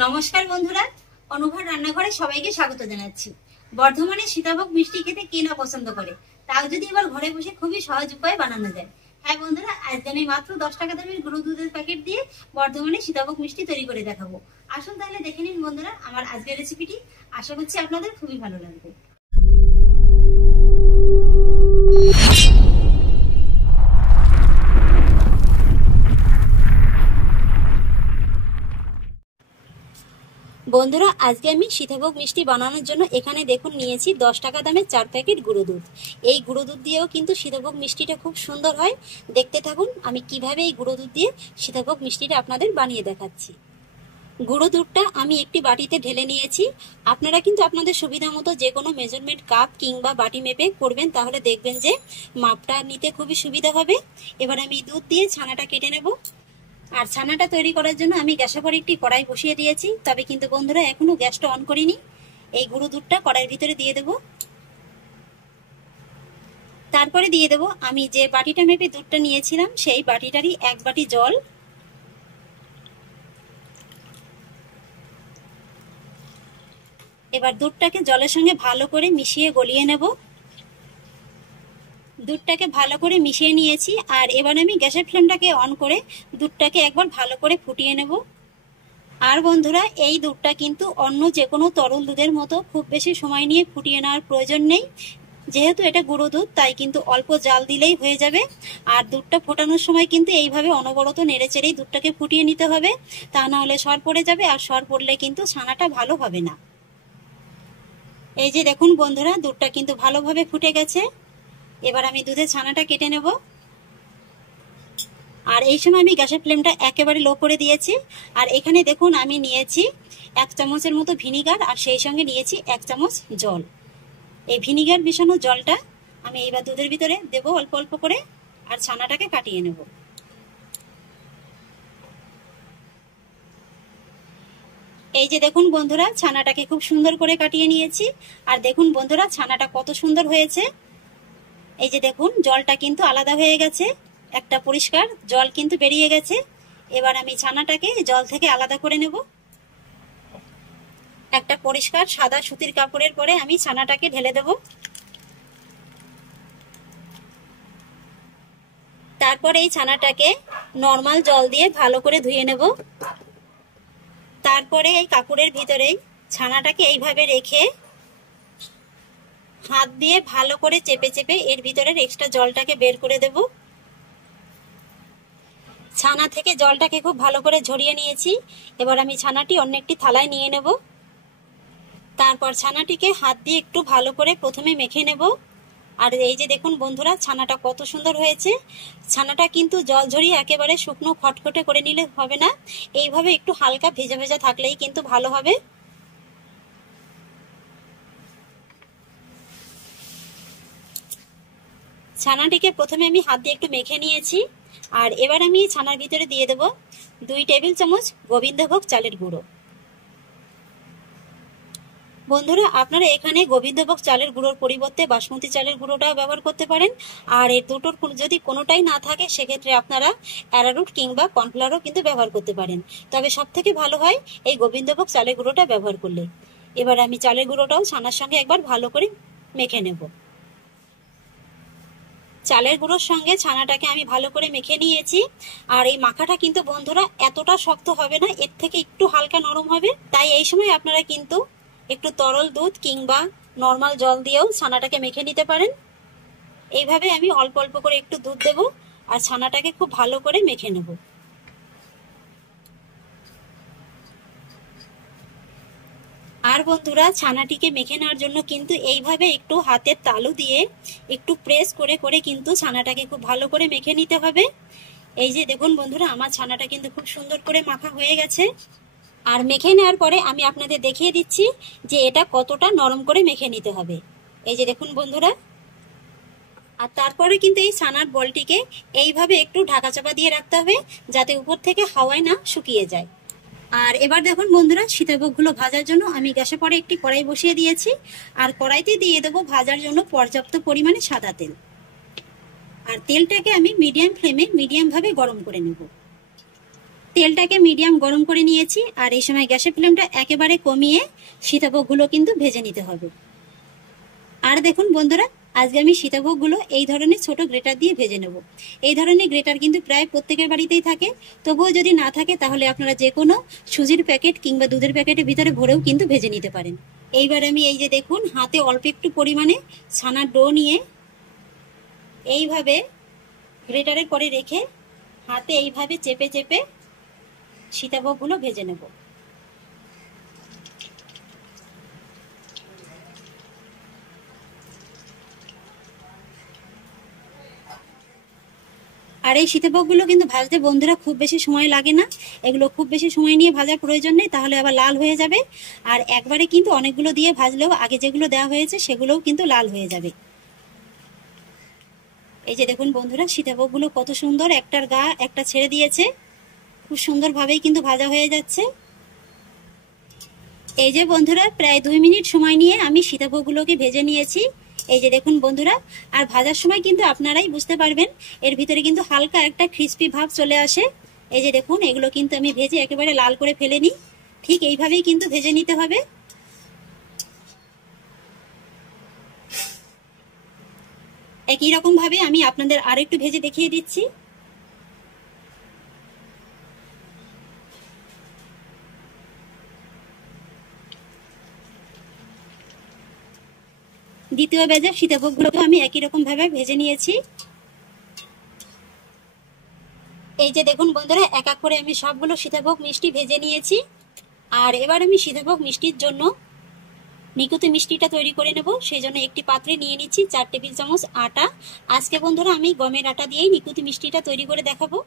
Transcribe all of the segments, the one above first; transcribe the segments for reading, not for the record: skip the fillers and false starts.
নমস্কার বন্ধুরা, অনুভব রান্নাঘরে সবাইকে স্বাগত জানাচ্ছি। বর্ধমানে সীতাভোগ মিষ্টি খেতে কে না পছন্দ করে, তাও যদি এবার ঘরে বসে খুবই সহজ উপায়ে বানানো যায়। হ্যাঁ বন্ধুরা, আজকে আমি মাত্র 10 টাকা দামের গুঁড়ো দুধের প্যাকেট দিয়ে বর্ধমানে সীতাভোগ মিষ্টি তৈরি করে দেখাবো। আসুন তাহলে দেখে নিন বন্ধুরা আমার আজকের রেসিপিটি। আশা করছি আপনাদের খুবই ভালো লাগবে। বন্ধুরা, আজকে আমি সীতাভোগ মিষ্টি বানানোর জন্য এখানে দেখুন নিয়েছি 10 টাকা দামের 4 প্যাকেট গুঁড়ো দুধ। এই গুঁড়ো দুধ দিয়েও কিন্তু সীতাভোগ মিষ্টিটা খুব সুন্দর হয়। দেখতে থাকুন আমি কিভাবে এই গুঁড়ো দুধ দিয়ে সীতাভোগ মিষ্টিটা আপনাদের বানিয়ে দেখাচ্ছি। গুঁড়ো দুধটা আমি একটি বাটিতে ঢেলে নিয়েছি। আপনারা কিন্তু আপনাদের সুবিধা মতো যে কোনো মেজারমেন্ট কাপ কিংবা বাটি মেপে করবেন, তাহলে দেখবেন যে মাপটা নিতে খুবই সুবিধা হবে। এবার আমি দুধ দিয়ে ছানাটা কেটে নেব। আর ছানাটা তৈরি করার জন্য আমি গ্যাসের পরে একটি কড়াই বসিয়ে দিয়েছি, তবে কিন্তু বন্ধুরা এখনো গ্যাসটা অন করিনি। এই গুঁড়ো দুধটা কড়াইয়ের ভিতরে দিয়ে দেব। তারপরে দিয়ে দেব আমি যে বাটিটা মেপে দুধটা নিয়েছিলাম সেই বাটিটারই 1 বাটি জল। এবার দুধটাকে জলের সঙ্গে ভালো করে মিশিয়ে গলিয়ে নেব। দুধটাকে ভালো করে মিশিয়ে নিয়েছি। আর এবার আমি গ্যাসের ফ্লেমটাকে অন করে দুধটাকে একবার ভালো করে ফুটিয়ে নেব। আর বন্ধুরা, এই দুধটা কিন্তু অন্য যে কোনো তরল দুধের মতো খুব বেশি সময় নিয়ে ফুটিয়ে নেওয়ার প্রয়োজন নেই। যেহেতু এটা গুঁড়ো দুধ, তাই কিন্তু অল্প জাল দিলেই হয়ে যাবে। আর দুধটা ফোটানোর সময় কিন্তু এইভাবে অনবরত নেড়েচেড়েই দুধটাকে ফুটিয়ে নিতে হবে, তা না হলে সর পড়ে যাবে, আর সর পড়লে কিন্তু ছানাটা ভালো হবে না। এই যে দেখুন বন্ধুরা, দুধটা কিন্তু ভালোভাবে ফুটে গেছে। এবার আমি দুধের ছানাটা কেটে নেব। আর এই সময় আমি গ্যাসের ফ্লেমটা একেবারে লো করে দিয়েছি। আর এখানে দেখুন আমি নিয়েছি 1 চামচের মতো ভিনিগার, আর সেই সঙ্গে নিয়েছি 1 চামচ জল। এই ভিনিগার মেশানো জলটা আমি এইবার দুধের ভিতরে দেব অল্প অল্প করে, আর ছানাটাকে কাটিয়ে নেব। এই যে দেখুন বন্ধুরা, ছানাটাকে খুব সুন্দর করে কাটিয়ে নিয়েছি। আর দেখুন বন্ধুরা, ছানাটা কত সুন্দর হয়েছে। এই যে দেখুন জলটা কিন্তু আলাদা হয়ে গেছে, একটা পরিষ্কার জল কিন্তু বেরিয়ে গেছে। এবার আমি ছানাটাকে জল থেকে আলাদা করে নেব। একটা পরিষ্কার সাদা সুতির কাপড়ের পরে আমি ছানাটাকে ঢেলে দেব। তারপর এই ছানাটাকে নরমাল জল দিয়ে ভালো করে ধুয়ে নেব। তারপরে এই কাপড়ের ভিতরে ছানাটাকে এইভাবে রেখে হাত দিয়ে ভালো করে চেপে চেপে এর ভিতরের এক্সট্রা জলটাকে বের করে দেব। ছানা থেকে জলটাকে খুব ভালো করে ঝরিয়ে নিয়েছি। এবার আমি ছানাটি অন্য একটি থালায় নিয়ে নেব। তারপর ছানাটিকে হাত দিয়ে একটু ভালো করে প্রথমে মেখে নেব। আর এই যে দেখুন বন্ধুরা, ছানাটা কত সুন্দর হয়েছে। ছানাটা কিন্তু জল ঝরিয়ে একেবারে শুকনো খটখটে করে নিলে হবে না, এইভাবে একটু হালকা ভেজা ভেজা থাকলেই কিন্তু ভালো হবে। ছানাটিকে প্রথমে আমি হাত দিয়ে একটু মেখে নিয়েছি। আর এবার আমি ছানার ভিতরে দিয়ে দেব 2 টেবিল চামচ গোবিন্দভোগ চালের গুঁড়ো। বন্ধুরা, আপনারা এখানে গোবিন্দভোগ চালের গুঁড়োর পরিবর্তে বাসমতি চালের গুঁড়োটাও ব্যবহার করতে পারেন। আর এই দুটোর যদি কোনোটাই না থাকে, সেক্ষেত্রে আপনারা অ্যারারুট কিংবা কর্নফ্লাওয়ারও কিন্তু ব্যবহার করতে পারেন। তবে সব থেকে ভালো হয় এই গোবিন্দভোগ চালের গুঁড়োটা ব্যবহার করলে। এবার আমি চালের গুঁড়োটাও ছানার সঙ্গে একবার ভালো করে মেখে নেব। চালের গুঁড়োর সঙ্গে ছানাটাকে আমি ভালো করে মেখে নিয়েছি। আর এই মাখাটা কিন্তু বন্ধুরা এতটা শক্ত হবে না, এর থেকে একটু হালকা নরম হবে। তাই এই সময় আপনারা কিন্তু একটু তরল দুধ কিংবা নর্মাল জল দিয়েও ছানাটাকে মেখে নিতে পারেন। এইভাবে আমি অল্প অল্প করে একটু দুধ দেব, আর ছানাটাকে খুব ভালো করে মেখে নেব। আর বন্ধুরা, ছানাটিকে মেখে নেওয়ার জন্য কিন্তু এইভাবে একটু হাতের তালু দিয়ে একটু প্রেস করে করে কিন্তু ছানাটাকে খুব ভালো করে মেখে নিতে হবে। এই যে দেখুন বন্ধুরা, আমার ছানাটা কিন্তু খুব সুন্দর করে মাখা হয়ে গেছে। আর মেখে নেওয়ার পরে আমি আপনাদের দেখিয়ে দিচ্ছি যে এটা কতটা নরম করে মেখে নিতে হবে। এই যে দেখুন বন্ধুরা। আর তারপরে কিন্তু এই ছানার বলটিকে এইভাবে একটু ঢাকা চাপা দিয়ে রাখতে হবে, যাতে উপর থেকে হাওয়ায় না শুকিয়ে যায়। আর এবার দেখুন বন্ধুরা, সীতাভোগগুলো ভাজার জন্য আমি গ্যাসে পরে একটি কড়াই বসিয়ে দিয়েছি। আর কড়াইতে দিয়ে দেবো ভাজার জন্য পর্যাপ্ত পরিমাণে সাদা তেল। আর তেলটাকে আমি মিডিয়াম ফ্লেমে মিডিয়াম ভাবে গরম করে নেব। তেলটাকে মিডিয়াম গরম করে নিয়েছি, আর এই সময় গ্যাসের ফ্লেমটা একেবারে কমিয়ে সীতাভোগগুলো কিন্তু ভেজে নিতে হবে। আর দেখুন বন্ধুরা, আজকে আমি সীতাভোগগুলো এই ধরনের ছোট গ্রেটার দিয়ে ভেজে নেব। এই ধরনের গ্রেটার কিন্তু প্রায় প্রত্যেকের বাড়িতেই থাকে, তবুও যদি না থাকে তাহলে আপনারা যে কোনো সুজির প্যাকেট কিংবা দুধের প্যাকেটের ভিতরে ভরেও কিন্তু ভেজে নিতে পারেন। এইবার আমি এই যে দেখুন হাতে অল্প একটু পরিমাণে ছানার ডো নিয়ে এইভাবে গ্রেটারের পরে রেখে হাতে এইভাবে চেপে চেপে সীতাভোগগুলো ভেজে নেব। আর এই সীতাভোগগুলো কিন্তু ভাজতে বন্ধুরা খুব বেশি সময় লাগে না, এগুলো খুব বেশি সময় নিয়ে ভাজার প্রয়োজন নেই, তাহলে আবার লাল হয়ে যাবে। আর একবারে কিন্তু অনেকগুলো দিয়ে ভাজলেও আগে যেগুলো দেওয়া হয়েছে সেগুলোও কিন্তু লাল হয়ে যাবে। এই যে দেখুন বন্ধুরা, সীতাভোগগুলো কত সুন্দর, একটার গা একটা ছেড়ে দিয়েছে, খুব সুন্দরভাবেই কিন্তু ভাজা হয়ে যাচ্ছে। এই যে বন্ধুরা, প্রায় 2 মিনিট সময় নিয়ে আমি সীতাভোগগুলোকে ভেজে নিয়েছি। এই যে দেখুন বন্ধুরা, আর ভাজার সময় কিন্তু আপনারাই বুঝতে পারবেন এর ভিতরে কিন্তু হালকা একটা ক্রিস্পি ভাব চলে আসে। এই যে দেখুন, এগুলো কিন্তু আমি ভেজে একেবারে লাল করে ফেলেনি, ঠিক এইভাবেই কিন্তু ভেজে নিতে হবে। একই রকম ভাবে আমি আপনাদের আরো একটু ভেজে দেখিয়ে দিচ্ছি। দ্বিতীয় ব্যাচের সীতাভোগগুলোকে আমি একই রকম ভাবে ভেজে নিয়েছি। এই যে দেখুন বন্ধুরা, এক এক করে আমি সবগুলো সীতাভোগ মিষ্টি ভেজে নিয়েছি। আর এবার আমি সীতাভোগ মিষ্টির জন্য নিকুতি মিষ্টিটা তৈরি করে নেব। সেই জন্য একটি পাত্রে নিয়ে নিচ্ছি 4 টেবিল চামচ আটা। আজকে বন্ধুরা আমি গমের আটা দিয়েই নিকুতি মিষ্টিটা তৈরি করে দেখাবো।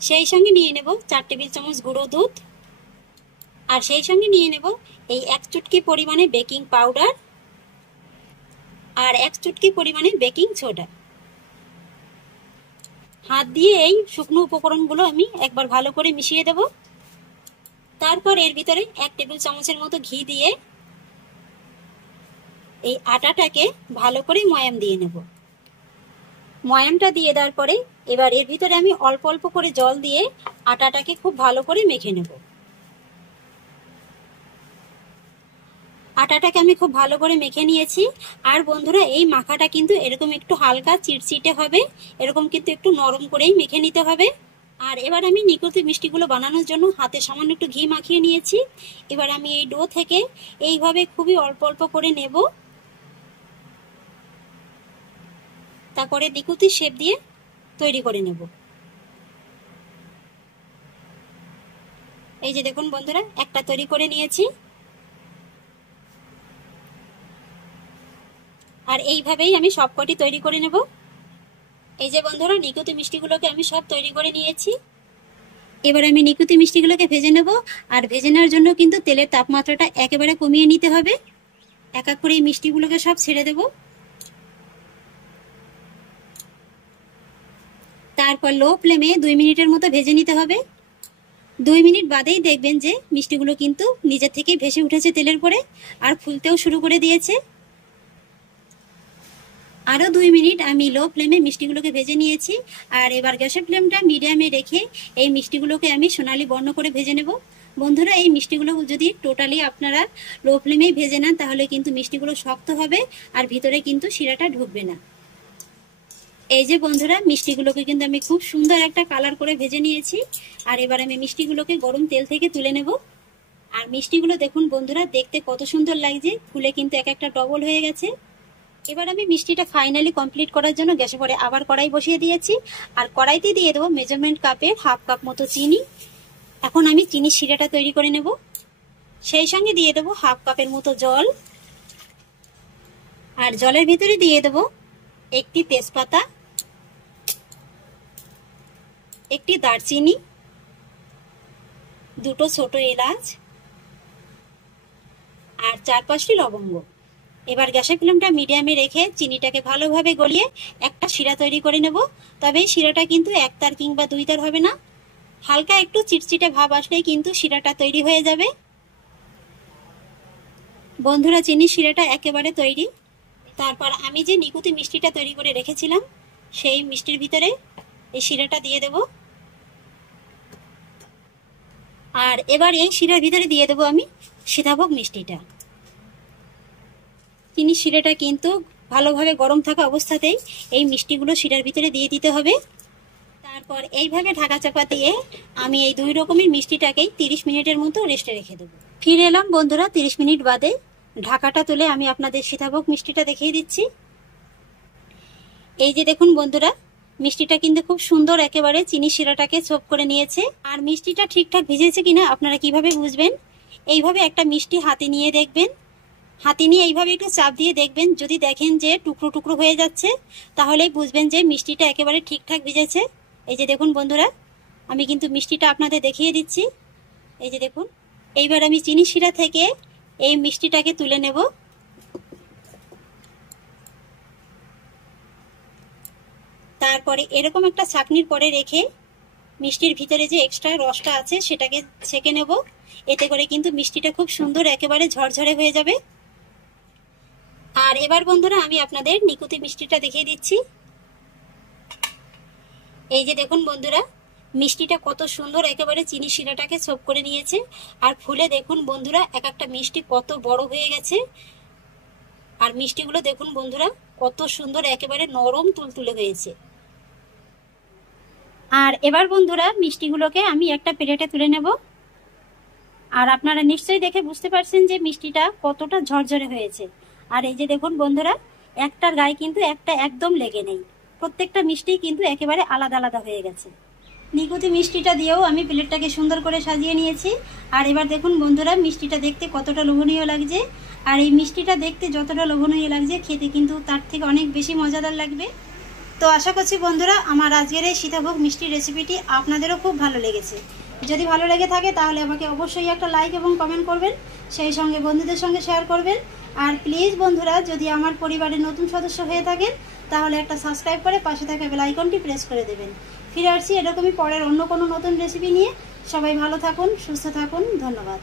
সেই সঙ্গে নিয়ে নেব 4 টেবিল চামচ গুঁড়ো দুধ, আর সেই সঙ্গে নিয়ে নেব এই 1 চুটকি পরিমাণে বেকিং পাউডার আর 1 চুটকি পরিমাণে বেকিং সোডা। হাত দিয়ে এই শুকনো উপকরণগুলো আমি একবার ভালো করে মিশিয়ে দেব। তারপর এর ভিতরে 1 টেবিল চামচের মতো ঘি দিয়ে এই আটাটাকে ভালো করে ময়াম দিয়ে নেব। ময়ামটা দিয়ে দেওয়ার পরে এবার এর ভিতরে আমি অল্প অল্প করে জল দিয়ে আটাটাকে খুব ভালো করে মেখে নেব। আটাটাকে আমি খুব ভালো করে মেখে নিয়েছি। আর বন্ধুরা, এই মাখাটা কিন্তু এরকম একটু হালকা চিটচিটে হবে, এরকম কিন্তু একটু নরম করেই মেখে নিতে হবে। আর এবার আমি নিকুতি মিষ্টিগুলো বানানোর জন্য হাতে সামান্য একটু ঘি মাখিয়ে নিয়েছি। এবার আমি এই ডো থেকে এইভাবে খুবই অল্প অল্প করে নেব, তারপরে নিকুতি শেপ দিয়ে তৈরি করে নেব। এই যে দেখুন বন্ধুরা, একটা তৈরি করে নিয়েছি। আর এইভাবেই আমি সবকটি তৈরি করে নেব। এই যে বন্ধুরা, নিকুতি মিষ্টিগুলোকে আমি সব তৈরি করে নিয়েছি। এবার আমি নিকুতি মিষ্টিগুলোকে ভেজে নেব। আর ভেজে নেওয়ার জন্য কিন্তু তেলের তাপমাত্রাটা একেবারে কমিয়ে নিতে হবে। এক এক করে এই মিষ্টিগুলোকে সব ছেড়ে দেব। তারপর লো ফ্লেমে 2 মিনিটের মতো ভেজে নিতে হবে। 2 মিনিট বাদেই দেখবেন যে মিষ্টিগুলো কিন্তু নিজের থেকেই ভেসে উঠেছে তেলের পরে, আর ফুলতেও শুরু করে দিয়েছে। আরো 2 মিনিট আমি লো ফ্লেমে মিষ্টিগুলোকে ভেজে নিয়েছি। আর এবার গ্যাসের ফ্লেমটা মিডিয়ামে রেখে এই মিষ্টিগুলোকে আমি সোনালী বর্ণ করে ভেজে নেব। বন্ধুরা, এই মিষ্টিগুলো যদি টোটালি আপনারা লো ফ্লেমেই ভেজে নেন তাহলে কিন্তু মিষ্টিগুলো শক্ত হবে আর ভিতরে কিন্তু শিরাটা ঢুকবে না। এই যে বন্ধুরা, মিষ্টিগুলোকে কিন্তু আমি খুব সুন্দর একটা কালার করে ভেজে নিয়েছি। আর এবার আমি মিষ্টিগুলোকে গরম তেল থেকে তুলে নেব। আর মিষ্টিগুলো দেখুন বন্ধুরা, দেখতে কত সুন্দর লাগছে, ফুলে কিন্তু এক একটা ডবল হয়ে গেছে। এবার আমি মিষ্টিটা ফাইনালি কমপ্লিট করার জন্য গ্যাসে পরে আবার কড়াই বসিয়ে দিয়েছি। আর কড়াইতে দিয়ে দেবো মেজারমেন্ট কাপের হাফ কাপ মতো চিনি। এখন আমি চিনির শিরাটা তৈরি করে নেব। সেই সঙ্গে দিয়ে দেবো হাফ কাপের মতো জল। আর জলের ভিতরে দিয়ে দেবো একটি তেজপাতা, একটি দারচিনি, 2টো ছোট এলাচ আর 4-5টি লবঙ্গ। এবার গ্যাসের ফ্লেমটা মিডিয়ামে রেখে চিনিটাকে ভালোভাবে গলিয়ে একটা শিরা তৈরি করে নেব। তবে শিরাটা কিন্তু 1 তার কিংবা 2 তার হবে না, হালকা একটু চিটচিটে ভাব আসলেই কিন্তু শিরাটা তৈরি হয়ে যাবে। বন্ধুরা, চিনির শিরাটা একেবারে তৈরি। তারপর আমি যে নিকুতি মিষ্টিটা তৈরি করে রেখেছিলাম সেই মিষ্টির ভিতরে এই শিরাটা দিয়ে দেব। আর এবার এই শিরার ভিতরে দিয়ে দেবো আমি সীতাভোগ মিষ্টিটা। চিনি শিরাটা কিন্তু ভালোভাবে গরম থাকা অবস্থাতেই এই মিষ্টিগুলো শিরার ভিতরে দিয়ে দিতে হবে। তারপর এইভাবে ঢাকা চাপা দিয়ে আমি এই দুই রকমের মিষ্টিটাকেই 30 মিনিটের মতো রেস্টে রেখে দেবো। ফিরে এলাম বন্ধুরা 30 মিনিট বাদে। ঢাকাটা তুলে আমি আপনাদের সীতাভোগ মিষ্টিটা দেখিয়ে দিচ্ছি। এই যে দেখুন বন্ধুরা, মিষ্টিটা কিন্তু খুব সুন্দর একেবারে চিনি শিরাটাকে ছোপ করে নিয়েছে। আর মিষ্টিটা ঠিকঠাক ভিজেছে কিনা আপনারা কিভাবে বুঝবেন? এইভাবে একটা মিষ্টি হাতে নিয়ে দেখবেন, হাতে নিয়ে এইভাবে একটু চাপ দিয়ে দেখবেন। যদি দেখেন যে টুকরো টুকরো হয়ে যাচ্ছে তাহলেই বুঝবেন যে মিষ্টিটা একেবারে ঠিকঠাক ভিজেছে। এই যে দেখুন বন্ধুরা, আমি কিন্তু মিষ্টিটা আপনাদের দেখিয়ে দিচ্ছি। এই যে দেখুন, এইবার আমি চিনি শিরা থেকে এই মিষ্টিটাকে তুলে নেব। তারপরে এরকম একটা ছাঁকনির পরে রেখে মিষ্টির ভিতরে যে এক্সট্রা রসটা আছে সেটাকে ছেঁকে নেব। এতে করে কিন্তু মিষ্টিটা খুব সুন্দর একেবারে ঝরঝরে হয়ে যাবে। আর এবার বন্ধুরা আমি আপনাদের নিকুতি মিষ্টিটা দেখিয়ে দিচ্ছি। এই যে দেখুন বন্ধুরা, মিষ্টিটা কত সুন্দর একেবারে চিনি শিরাটাকে ছোপ করে নিয়েছে। আর ফুলে দেখুন বন্ধুরা, এক একটা মিষ্টি কত বড় হয়ে গেছে। আর মিষ্টিগুলো দেখুন বন্ধুরা, কত সুন্দর একেবারে নরম তুলতুলে হয়েছে। আর এবার বন্ধুরা মিষ্টিগুলোকে আমি একটা প্লেটে তুলে নেব। আর আপনারা নিশ্চয়ই দেখে বুঝতে পারছেন যে মিষ্টিটা কতটা ঝরঝরে হয়েছে। আর এই যে দেখুন বন্ধুরা, একটার গায়ে কিন্তু একটা একদম লেগে নেই। প্রত্যেকটা মিষ্টি কিন্তু একেবারে আলাদা আলাদা হয়ে গেছে। নিকুতি মিষ্টিটা দিয়েও আমি প্লেটটাকে সুন্দর করে সাজিয়ে নিয়েছি। আর এবার দেখুন বন্ধুরা, মিষ্টিটা দেখতে কতটা লোভনীয় লাগছে। আর এই মিষ্টিটা দেখতে যতটা লোভনীয় লাগছে, খেতে কিন্তু তার থেকে অনেক বেশি মজাদার লাগবে। তো আশা করছি বন্ধুরা, আমার আজকের এই সীতাভোগ মিষ্টির রেসিপিটি আপনাদেরও খুব ভালো লেগেছে। যদি ভালো লেগে থাকে তাহলে আমাকে অবশ্যই একটা লাইক এবং কমেন্ট করবেন, সেই সঙ্গে বন্ধুদের সঙ্গে শেয়ার করবেন। আর প্লিজ বন্ধুরা, যদি আমার পরিবারের নতুন সদস্য হয়ে থাকেন তাহলে একটা সাবস্ক্রাইব করে পাশে থাকা বেল আইকনটি প্রেস করে দেবেন। ফিরে আসছি এরকমই পরের অন্য কোনো নতুন রেসিপি নিয়ে। সবাই ভালো থাকুন, সুস্থ থাকুন, ধন্যবাদ।